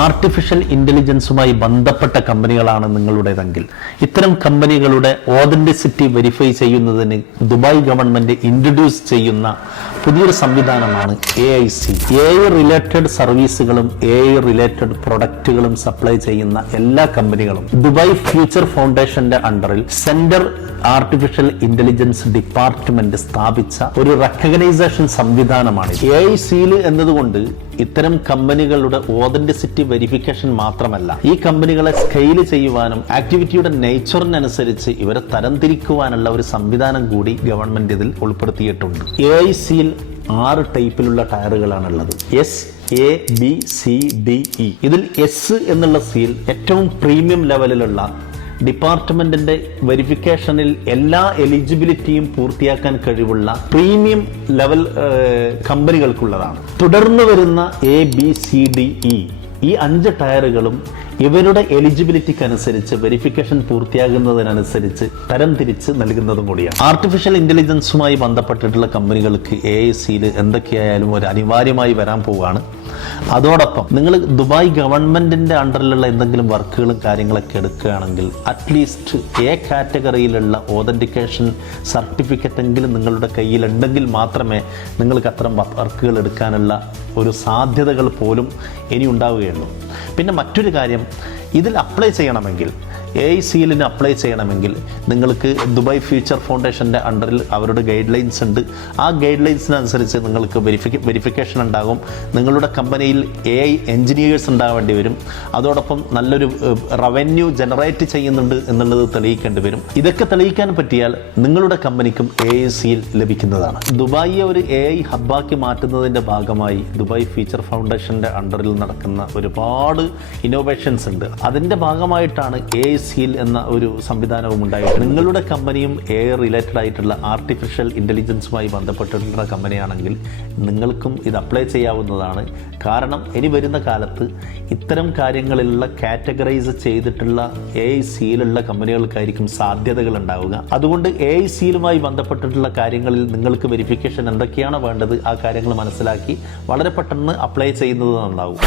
Artificial ഇന്റലിജൻസുമായി ബന്ധപ്പെട്ട കമ്പനികളാണ് നിങ്ങളുടേതെങ്കിൽ ഇത്തരം കമ്പനികളുടെ ഓതന്റിസിറ്റി വെരിഫൈ ചെയ്യുന്നതിന് ദുബായ് ഗവൺമെന്റ് ഇൻട്രൊഡ്യൂസ് ചെയ്യുന്ന പുതിയൊരു സംവിധാനമാണ് AIC. AI റിലേറ്റഡ് സർവീസുകളും AI റിലേറ്റഡ് പ്രൊഡക്റ്റുകളും സപ്ലൈ ചെയ്യുന്ന എല്ലാ കമ്പനികളും ദുബായ് ഫ്യൂച്ചർ ഫൗണ്ടേഷന്റെ അണ്ടറിൽ സെന്റർ ആർട്ടിഫിഷ്യൽ ഇന്റലിജൻസ് ഡിപ്പാർട്ട്മെന്റ് സ്ഥാപിച്ച ഒരു റെക്കഗ്നൈസേഷൻ സംവിധാനമാണ്. AIC എന്നതുകൊണ്ട് ഇത്തരം കമ്പനികളുടെ ഓതന്റിസിറ്റി വെരിഫിക്കേഷൻ മാത്രമല്ല, ഈ കമ്പനികളെ സ്കെയിൽ ചെയ്യുവാനും ആക്ടിവിറ്റിയുടെ നേച്ചറിനനുസരിച്ച് ഇവരെ തരംതിരിക്കുവാനുള്ള ഒരു സംവിധാനം കൂടി ഗവൺമെന്റ് ഇതിൽ ഉൾപ്പെടുത്തിയിട്ടുണ്ട്. AIC 6 ടൈപ്പിലുള്ള ടയറുകളാണുള്ളത്. SABCDE. ഇതിൽ S എന്നുള്ള സീൽ ഏറ്റവും പ്രീമിയം ലെവലിലുള്ള ഡിപ്പാർട്ട്മെന്റിന്റെ വെരിഫിക്കേഷനിൽ എല്ലാ എലിജിബിലിറ്റിയും പൂർത്തിയാക്കാൻ കഴിവുള്ള പ്രീമിയം ലെവൽ കമ്പനികൾക്കുള്ളതാണ്. തുടർന്ന് വരുന്ന ABCDE ഈ 5 ടയറുകളും ഇവരുടെ എലിജിബിലിറ്റിക്ക് അനുസരിച്ച് വെരിഫിക്കേഷൻ പൂർത്തിയാകുന്നതിനനുസരിച്ച് തരംതിരിച്ച് നൽകുന്നതും കൂടിയാണ്. ആർട്ടിഫിഷ്യൽ ഇന്റലിജൻസുമായി ബന്ധപ്പെട്ടിട്ടുള്ള കമ്പനികൾക്ക് AIC എന്തൊക്കെയായാലും ഒരു അനിവാര്യമായി വരാൻ പോവുകയാണ്. അതോടൊപ്പം നിങ്ങൾ ദുബായ് ഗവൺമെന്റിന്റെ അണ്ടറിലുള്ള എന്തെങ്കിലും വർക്കുകളും കാര്യങ്ങളൊക്കെ എടുക്കുകയാണെങ്കിൽ അറ്റ്ലീസ്റ്റ് A കാറ്റഗറിയിലുള്ള ഓതന്റിക്കേഷൻ സർട്ടിഫിക്കറ്റ് എങ്കിലും നിങ്ങളുടെ കയ്യിലുണ്ടെങ്കിൽ മാത്രമേ നിങ്ങൾക്ക് അത്തരം വർക്കുകൾ എടുക്കാനുള്ള ഒരു സാധ്യതകൾ പോലും ഇനി ഉണ്ടാവുകയുള്ളൂ. പിന്നെ മറ്റൊരു കാര്യം, ഇതിൽ അപ്ലൈ ചെയ്യണമെങ്കിൽ AIC അപ്ലൈ ചെയ്യണമെങ്കിൽ നിങ്ങൾക്ക് ദുബായ് ഫ്യൂച്ചർ ഫൗണ്ടേഷൻ്റെ അണ്ടറിൽ അവരുടെ ഗൈഡ് ലൈൻസ് ഉണ്ട്. ആ ഗൈഡ് ലൈൻസിനനുസരിച്ച് നിങ്ങൾക്ക് വെരിഫിക്കേഷൻ ഉണ്ടാകും. നിങ്ങളുടെ കമ്പനിയിൽ AI എഞ്ചിനീയേഴ്സ് ഉണ്ടാവേണ്ടി വരും. അതോടൊപ്പം നല്ലൊരു റവന്യൂ ജനറേറ്റ് ചെയ്യുന്നുണ്ട് എന്നുള്ളത് തെളിയിക്കേണ്ടി വരും. ഇതൊക്കെ തെളിയിക്കാൻ പറ്റിയാൽ നിങ്ങളുടെ കമ്പനിക്കും AIC ലഭിക്കുന്നതാണ്. ദുബായിയെ ഒരു AI ഹബ്ബാക്കി മാറ്റുന്നതിൻ്റെ ഭാഗമായി ദുബായ് ഫ്യൂച്ചർ ഫൗണ്ടേഷൻ്റെ അണ്ടറിൽ നടക്കുന്ന ഒരുപാട് ഇന്നോവേഷൻസ് ഉണ്ട്. അതിൻ്റെ ഭാഗമായിട്ടാണ് AIC എന്ന ഒരു സംവിധാനവും ഉണ്ടായിട്ട് നിങ്ങളുടെ കമ്പനിയും AI റിലേറ്റഡ് ആയിട്ടുള്ള ആർട്ടിഫിഷ്യൽ ഇന്റലിജൻസുമായി ബന്ധപ്പെട്ടിട്ടുള്ള കമ്പനിയാണെങ്കിൽ നിങ്ങൾക്കും ഇത് അപ്ലൈ ചെയ്യാവുന്നതാണ്. കാരണം ഇനി വരുന്ന കാലത്ത് ഇത്തരം കാര്യങ്ങളിലുള്ള കാറ്റഗറൈസ് ചെയ്തിട്ടുള്ള AIC കമ്പനികൾക്കായിരിക്കും സാധ്യതകൾ ഉണ്ടാവുക. അതുകൊണ്ട് AIC ബന്ധപ്പെട്ടിട്ടുള്ള കാര്യങ്ങളിൽ നിങ്ങൾക്ക് വെരിഫിക്കേഷൻ എന്തൊക്കെയാണ് വേണ്ടത് ആ കാര്യങ്ങൾ മനസ്സിലാക്കി വളരെ പെട്ടെന്ന് അപ്ലൈ ചെയ്യുന്നത് നന്നാവും.